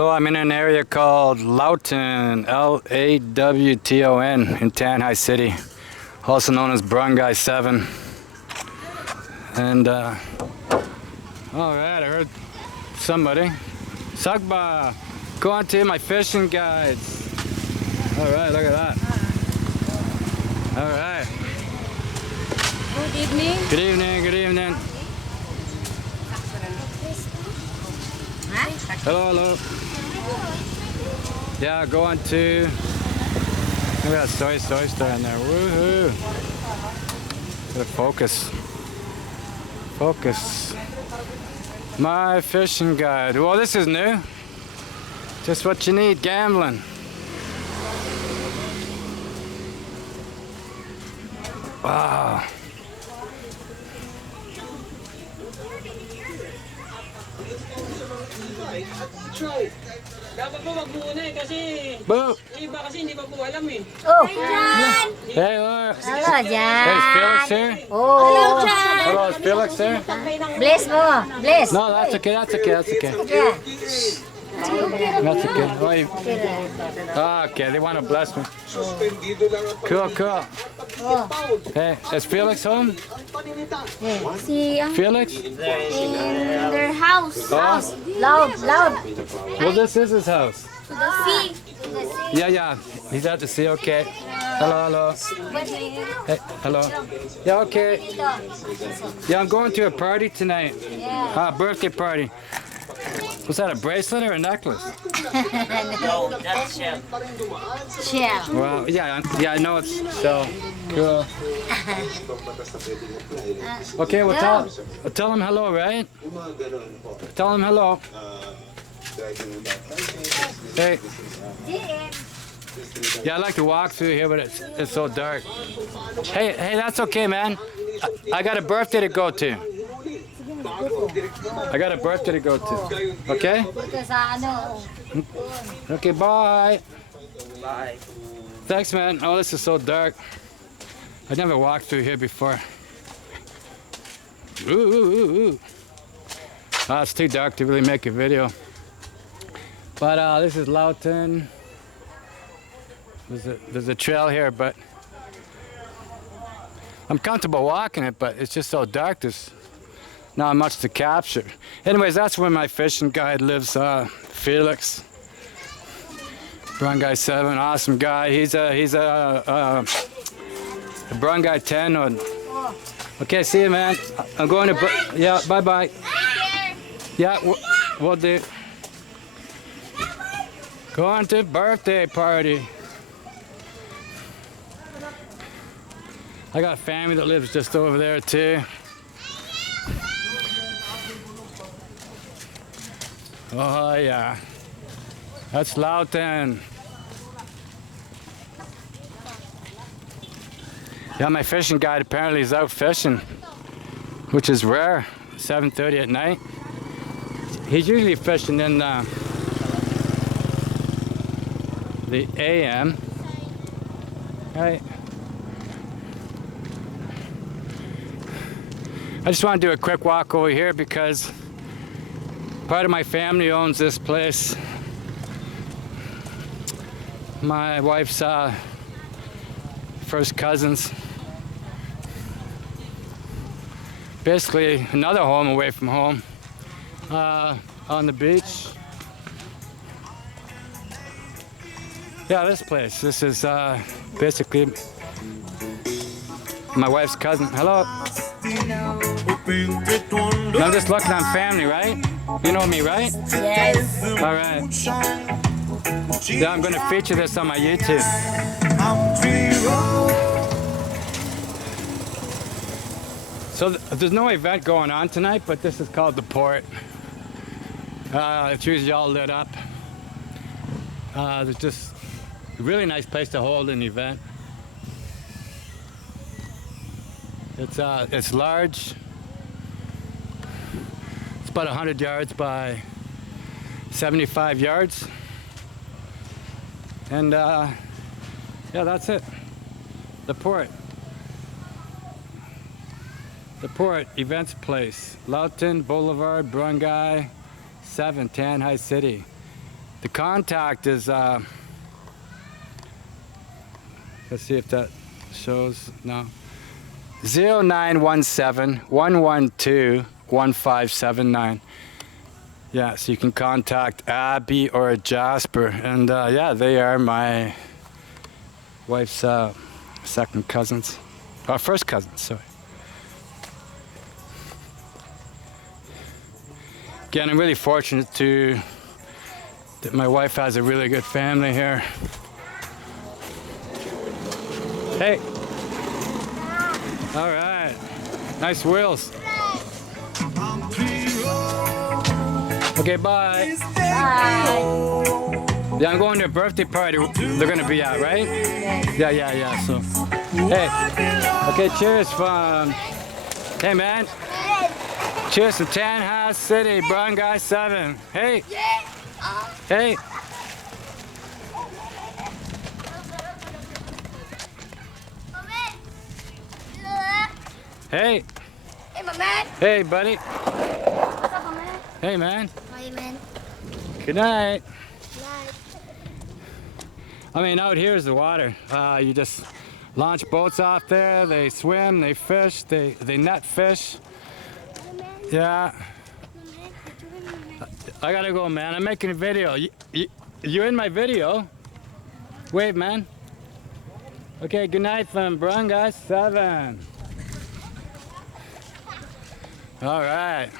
Hello, I'm in an area called Lawton, Lawton, in Tanjay City, also known as Barangay 7. And, alright, I heard somebody. Sagba, go on to my fishing guides. Alright, look at that. Alright. Good evening. Good evening, good evening. Hello, hello. Yeah, go on to. Look at that soy store in there. Woohoo! Gotta focus. Focus. My fishing guide. Well, this is new. Just what you need, gambling. Wow. Dapat po magmuna eh kasi Boo! iba kasi hindi pa po alam eh. Oh, Hey, Laura. hello, Jan. Hey, is Felix here? Oh, hello, Jan. Hello, is Felix here? Bless mo, bless. No, that's okay, that's okay, that's okay. Yeah. That's okay. Oh, okay, they want to bless me. Cool, cool. Oh, Hey, is Felix home? see, Felix? in their house. Oh, Loud, loud. well, this is his house. To the sea. Yeah, yeah. He's at the sea, okay. Hello, hello. Hey, hello. Yeah, okay. Yeah, I'm going to a party tonight. Yeah. Birthday party. Was that a bracelet or a necklace? No, that's shell. Shell. Well, yeah, I know it's so cool. Okay, well, tell him hello, right? Tell him hello. Hey. Yeah, I like to walk through here, but it's so dark. Hey, that's okay, man. I got a birthday to go to. I got a birthday to go to. Okay? Okay, bye. Bye. Thanks, man. Oh, this is so dark. I never walked through here before. Ooh, ooh, ooh, ooh. Oh, it's too dark to really make a video. But this is Lawton. There's a trail here, but I'm comfortable walking it, but it's just so dark. There's not much to capture. Anyways, that's where my fishing guide lives, Felix. Barangay 7, awesome guy. He's a Barangay 10. Okay, see you, man. I'm going to. Yeah, bye bye. Yeah, we'll do. Going to birthday party. I got family that lives just over there too. Oh yeah, that's Lawton. Yeah, my fishing guide apparently is out fishing, which is rare. 7:30 at night. He's usually fishing in the AM. Right. I just want to do a quick walk over here because part of my family owns this place. My wife's first cousins. Basically another home away from home. On the beach. Yeah, this place. This is basically my wife's cousin. Hello. I'm just looking on family, right? You know me, right? Yes. All right. Yeah, I'm going to feature this on my YouTube. So there's no event going on tonight, but this is called the port. It's usually all lit up. There's just a really nice place to hold an event. It's large. It's about 100 yards by 75 yards. And yeah, that's it. The port. The port events place. Lawton Boulevard, Barangay 7, Tanjay City. The contact is, let's see if that shows. No. 0917-112-1579. Yeah, so you can contact Abby or Jasper. And yeah, they are my wife's second cousins. Or first cousins, sorry. Again, I'm really fortunate that my wife has a really good family here. Hey. All right. Nice wheels. Okay, bye. Bye. Yeah, I'm going to a birthday party they're going to be at, right? Yeah. So, hey. Okay, cheers from... Hey, man. Cheers from Tanjayanon City, Barangay 7. Hey. Hey. Hey. Hey, my man. Hey, buddy. What's up, my man? Hey, man. Hi, man. Good night. Night. I mean, out here is the water. You just launch boats off there. They swim, they fish, they net fish. Yeah. I gotta go, man. I'm making a video. You in my video? Wave, man. Okay, good night from Barangay 7. All right.